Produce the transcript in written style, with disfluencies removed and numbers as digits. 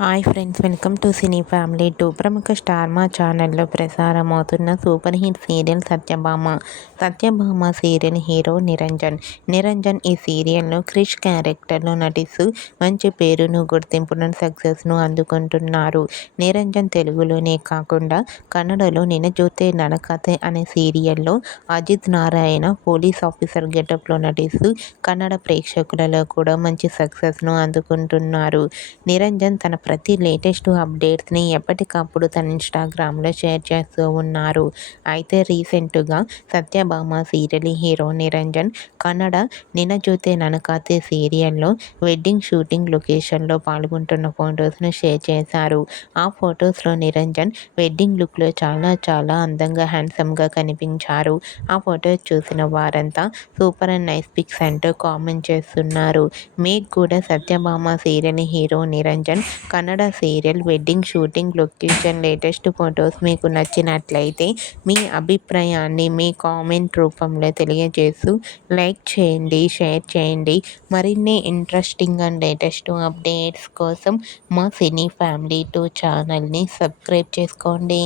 Hi friends, welcome to cine family 2. ప్రముఖ star Maa ఛానల్లో ప్రసారమవుతున్న super hit serial Satyabhama serial hero Niranjan ఈ సీరియల్లో క్రిష్ క్యారెక్టర్లో నటిస్తూ మంచి పేరును, గుర్తింపును, సక్సెస్ను అందుకుంటున్నారు. నిరంజన్ తెలుగులోనే కాకుండా కన్నడలో నిన జోతే నడకతే అనే సీరియల్లో అజిత్ నారాయణ పోలీస్ ఆఫీసర్ గెటప్లో నటిస్తూ కన్నడ ప్రేక్షకులలో కూడా మంచి సక్సెస్ను అందుకుంటున్నారు. నిరంజన్ తన ప్రతి లేటెస్ట్ అప్డేట్స్ని ఎప్పటికప్పుడు తన ఇన్స్టాగ్రామ్లో షేర్ చేస్తూ ఉన్నారు. అయితే రీసెంట్గా సత్యభామ సీరియల్ హీరో నిరంజన్ కన్నడ నిన జోతే ననకాతే సీరియల్లో వెడ్డింగ్ షూటింగ్ లొకేషన్లో పాల్గొంటున్న ఫొటోస్ను షేర్ చేశారు. ఆ ఫొటోస్లో నిరంజన్ వెడ్డింగ్ లుక్లో చాలా అందంగా హ్యాండ్సమ్గా కనిపించారు. ఆ ఫొటోస్ చూసిన వారంతా సూపర్ అండ్ నైస్ పిక్స్ అంటూ కామెంట్ చేస్తున్నారు. మీకు కూడా Satyabhama serial hero Niranjan Kannada serial wedding shooting location latest photos మీకు నచ్చినట్లయితే మీ అభిప్రాయాన్ని మీ కామెంట్ రూపంలో తెలియజేస్తూ లైక్ చేయండి, షేర్ చేయండి. మరిన్ని ఇంట్రెస్టింగ్ అండ్ లేటెస్ట్ అప్డేట్స్ కోసం మా సినీ ఫ్యామిలీ 2 ఛానల్ని సబ్స్క్రైబ్ చేసుకోండి.